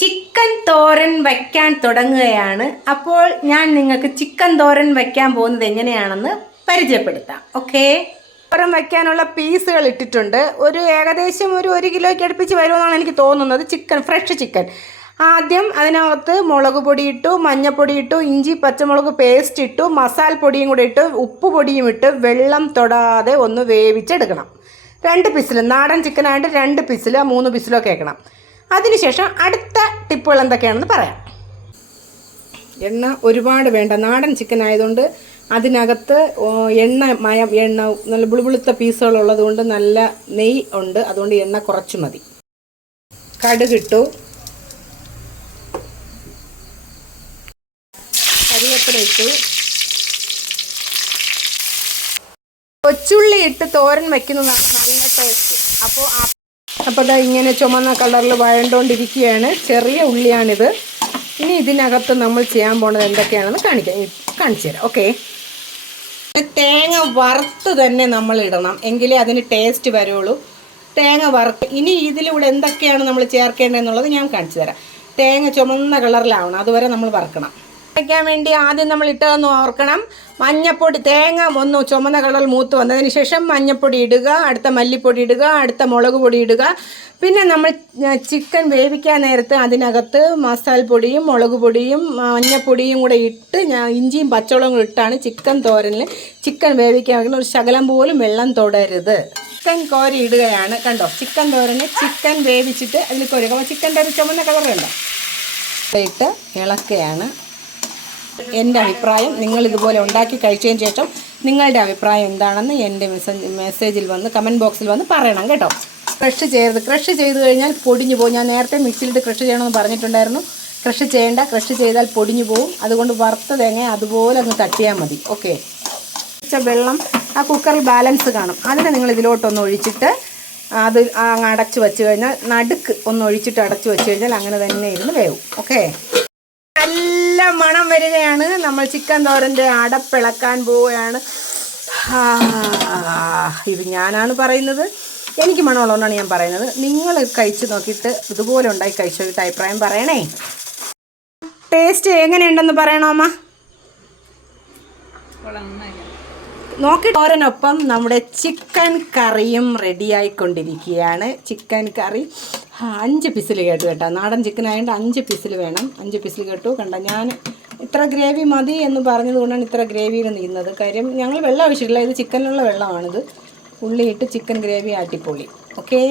Chicken തോരൻ വയ്ക്കാൻ തുടങ്ങുകയാണ്. അപ്പോൾ ഞാൻ നിങ്ങൾക്ക് ചിക്കൻ തോരൻ വയ്ക്കാൻ പോകുന്നത് എങ്ങനെയാണെന്ന് പരിചയപ്പെടുത്താം. ഓക്കെ, തോരൻ വയ്ക്കാനുള്ള പീസുകൾ ഇട്ടിട്ടുണ്ട്. ഏകദേശം ഒരു കിലോയ്ക്ക് അടുപ്പിച്ച് വരുമെന്നാണ് എനിക്ക് തോന്നുന്നത്. ഫ്രഷ് ചിക്കൻ ആദ്യം അതിനകത്ത് മുളക് പൊടി ഇട്ടു, മഞ്ഞൾപ്പൊടി ഇട്ടു, ഇഞ്ചി പച്ചമുളക് പേസ്റ്റ് ഇട്ടു, മസാലപ്പൊടിയും കൂടെ ഇട്ട്, ഉപ്പ് പൊടിയും ഇട്ട് വെള്ളം തൊടാതെ ഒന്ന് വേവിച്ചെടുക്കണം. 2 പിസിൽ, നാടൻ ചിക്കനായിട്ട് 2 പിസിലോ 3 പിസിലോ കേൾക്കണം. അതിനുശേഷം അടുത്ത ടിപ്പുകൾ എന്തൊക്കെയാണെന്ന് പറയാം. എണ്ണ ഒരുപാട് വേണ്ട, നാടൻ ചിക്കൻ ആയതുകൊണ്ട് അതിനകത്ത് എണ്ണ നല്ല ബുളുബുളുത്ത പീസുകളുള്ളത് കൊണ്ട് നല്ല നെയ്യ് ഉണ്ട്, അതുകൊണ്ട് എണ്ണ കുറച്ച് മതി. കടുകിട്ടു, കരിവേപ്പില ഇട്ടു, കൊച്ചുള്ളി ഇട്ട് തോരൻ വയ്ക്കുന്നതാണ് നല്ല ടേസ്റ്റ്. അപ്പോൾ ഇങ്ങനെ ചുമന്ന കളറിൽ വഴണ്ടോണ്ടിരിക്കുകയാണ്. ചെറിയ ഉള്ളിയാണിത്. ഇനി ഇതിനകത്ത് നമ്മൾ ചെയ്യാൻ പോണത് എന്തൊക്കെയാണെന്ന് കാണിച്ചു തരാം. ഓക്കെ, തേങ്ങ വറുത്ത് തന്നെ നമ്മൾ ഇടണം, എങ്കിലേ അതിന് ടേസ്റ്റ് വരുള്ളൂ. തേങ്ങ വറുത്ത് ഇനി ഇതിലൂടെ എന്തൊക്കെയാണ് നമ്മൾ ചേർക്കേണ്ടതെന്നുള്ളത് ഞാൻ കാണിച്ചു തരാം. തേങ്ങ ചുമന്ന കളറിലാവണം, അതുവരെ നമ്മൾ വറുക്കണം. വയ്ക്കാൻ വേണ്ടി ആദ്യം നമ്മൾ ഇട്ടതെന്ന് ഓർക്കണം. മഞ്ഞപ്പൊടി, തേങ്ങ ഒന്ന് ചുമന്ന കളറിൽ മൂത്ത് വന്നതിന് ശേഷം മഞ്ഞപ്പൊടി ഇടുക, അടുത്ത മല്ലിപ്പൊടി ഇടുക, അടുത്ത മുളക് പൊടി ഇടുക. പിന്നെ നമ്മൾ ചിക്കൻ വേവിക്കാൻ നേരത്ത് അതിനകത്ത് മസാലപ്പൊടിയും മുളക് പൊടിയും മഞ്ഞപ്പൊടിയും കൂടെ ഇട്ട് ഇഞ്ചിയും പച്ചമുളകും ഇട്ടാണ് ചിക്കൻ വേവിക്കാൻ വയ്ക്കുന്നത്. ഒരു ശകലം പോലും വെള്ളം തൊടരുത്. ചിക്കൻ കോരി ഇടുകയാണ്. കണ്ടോ, ചിക്കൻ തോരന് ചിക്കൻ വേവിച്ചിട്ട് അതിൽ കോരി, അപ്പോൾ ചിക്കൻ്റെ ഒരു ചുമന്ന കളറുണ്ടോ ഇട്ട് ഇളക്കുകയാണ്. എൻ്റെ അഭിപ്രായം, നിങ്ങൾ ഇതുപോലെ ഉണ്ടാക്കി കഴിച്ചതിന് ശേഷം നിങ്ങളുടെ അഭിപ്രായം എന്താണെന്ന് എൻ്റെ മെസ്സേജിൽ വന്ന് കമൻറ്റ് ബോക്സിൽ വന്ന് പറയണം കേട്ടോ. ക്രഷ് ചെയ്ത് കഴിഞ്ഞാൽ പൊടിഞ്ഞു പോകും. ഞാൻ നേരത്തെ മിക്സിയിലിട്ട് ക്രഷ് ചെയ്യണമെന്ന് പറഞ്ഞിട്ടുണ്ടായിരുന്നു. ക്രഷ് ചെയ്യേണ്ട, ക്രഷ് ചെയ്താൽ പൊടിഞ്ഞു പോകും. അതുകൊണ്ട് വറുത്ത തേങ്ങ അതുപോലെ അങ്ങ് തട്ടിയാൽ മതി. ഓക്കെ, വെള്ളം ആ കുക്കറിൽ ബാലൻസ് കാണും, അതിനെ നിങ്ങൾ ഇതിലോട്ടൊന്ന് ഒഴിച്ചിട്ട് അത് അങ്ങ് അടച്ച് വെച്ച് കഴിഞ്ഞാൽ, നടുക്ക് ഒന്ന് ഒഴിച്ചിട്ട് അടച്ച് വെച്ച് കഴിഞ്ഞാൽ അങ്ങനെ തന്നെ ഇരുന്ന് വേവും. ഓക്കെ, നല്ല മണം വരികയാണ്. നമ്മൾ ചിക്കൻ തോരൻ്റെ അടപ്പിളക്കാൻ പോവുകയാണ്. ഇത് ഞാനാണ് പറയുന്നത്, എനിക്ക് മണമുള്ളതുകൊണ്ടാണ് ഞാൻ പറയുന്നത്. നിങ്ങൾ കഴിച്ച് നോക്കിയിട്ട് ഇതുപോലെ ഉണ്ടാക്കി കഴിച്ചു നോക്കിയിട്ട് അഭിപ്രായം പറയണേ. ടേസ്റ്റ് എങ്ങനെയുണ്ടെന്ന് പറയണോ അമ്മ? നോക്കി. തോരനൊപ്പം നമ്മുടെ ചിക്കൻ കറിയും റെഡിയായിക്കൊണ്ടിരിക്കുകയാണ്. ചിക്കൻ കറി 5 പിസിൽ കേട്ടോ. നാടൻ ചിക്കൻ ആയതുകൊണ്ട് 5 പിസിൽ വേണം. 5 പിസിൽ കേട്ടു. കണ്ട, ഞാൻ ഇത്ര ഗ്രേവി മതി എന്ന് പറഞ്ഞത് കൊണ്ടാണ് ഇത്ര ഗ്രേവിയിൽ നിൽക്കുന്നത്. കാര്യം ഞങ്ങൾ വെള്ളം ഒഴിച്ചിട്ടില്ല, ഇത് ചിക്കനിലുള്ള വെള്ളമാണിത്. ഉള്ളിയിട്ട് ചിക്കൻ ഗ്രേവി ആട്ടിപ്പൊളി. ഓക്കേ.